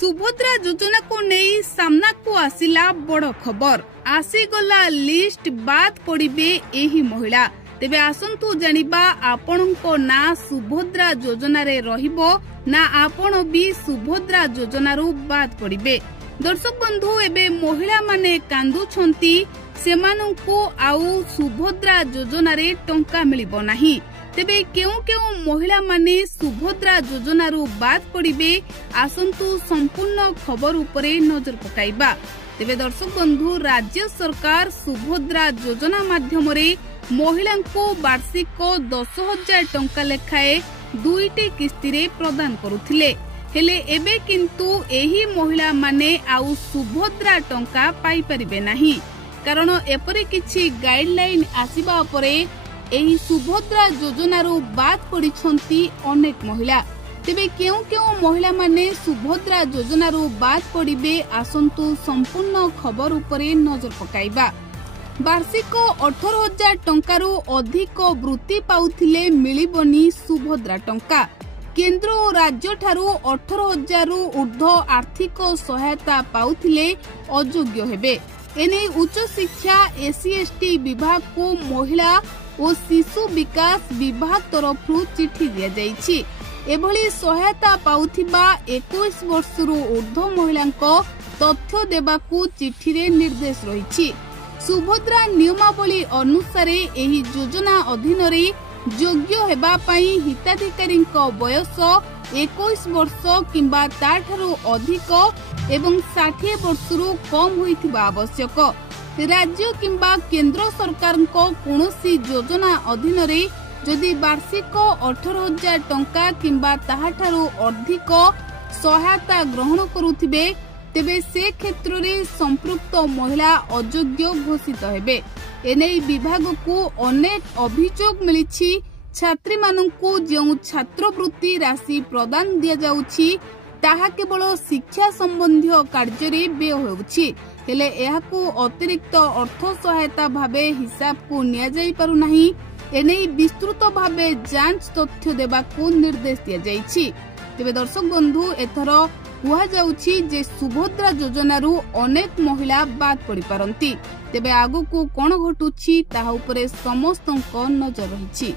सुभद्रा योजना को नहीं सामना को आसिला बड़ खबर आसीगला लिस्ट बाद पड़िबे एही महिला तेबे आसंतु जानिबा आपणको ना सुभद्रा योजना रे रहिबो ना आपण भी सुभद्रा योजना रु बाद पड़िबे। दर्शक बंधु एबे महिला माने कांदु छंती सेमानंकु आउ सुभद्रा योजना रे टंका मिलिबो नाही। तेबे केउ केउ महिला माने सुभद्रा योजना रु बाद पड़िबे आसंतु संपूर्ण खबर उपरे नजर पकाइबा। तेबे दर्शक बंधु राज्य सरकार सुभद्रा योजना माध्यम रे महिलांको वार्षिक 10,000 टंका लेखाए 2टी किस्ती रे प्रदान करुथिले हेले एबे किंतु एही महिला माने आउ सुभद्रा टंका पाई परिबे नाही कारण एपरे किछि गाइडलाइन आसीबा परे एही सुभद्रा योजना रु बाद पड़िछंती अनेक महिला। तेबे केउ केउ महिला माने सुभद्रा योजना रु बाद पड़िबे आसंतु संपूर्ण खबर उपरे नजर पकाइबा। वार्षिक 18,000 टंकारु अधिक वृत्ति पाउथिले मिलिबनी सुभद्रा टंका। केंद्र और राज्य ठारू 18,000 रु ऊर्ध्व आर्थिक सहायता पाउथिले अयोग्य हेबे। एने उच्च शिक्षा एससी/एसटी विभाग को महिला और शिशु विकास विभाग तरफ चिठी दिया जाइछि। एभली सहायता पाउथिबा 21 वर्षरू ऊर्ध्व महिलांको तथ्य देबाकू चिठी रे निर्देश रहिछि। सुभद्रा नियमावली अनुसार एही योजना अधीन रे योग्य हेबा पई हिताधिकारी बयस 21 वर्ष किंबा ताठारू अधिक एवं 60 वर्षरू कम होइथिबा आवश्यक। राज्य किंबा केंद्र सरकार कोनोसी योजना अधीन रे जदि वार्षिक 18,000 टंका किंबा ताहाठारू अधिक सहायता ग्रहण करुथिबे तेबे से क्षेत्र रे संपृक्त महिला अयोग्य घोषित हेबे। एने विभाग को अनेक अभियोग मिलिछि। छात्री माननकु जो छात्रवृत्ति राशि प्रदान दिया जाउछि ताहा केवल शिक्षा संबंधी कार्य रे व्यय होउछि हेले एहाकु अतिरिक्त अर्थ सहायता भाबे हिसाब को निया जाई पारु नाही। एने विस्तृत भाबे जांच तथ्य देबाकू निर्देश दिया जाइछि। तेबे दर्शक बंधु एथर कुहा जाउछि जे सुभद्रा योजना रु अनेक महिला बाद पड़ी पारंती। तेबे आगु को कोन घटुछि ताहा उपरे समस्तक नजर रहिछि।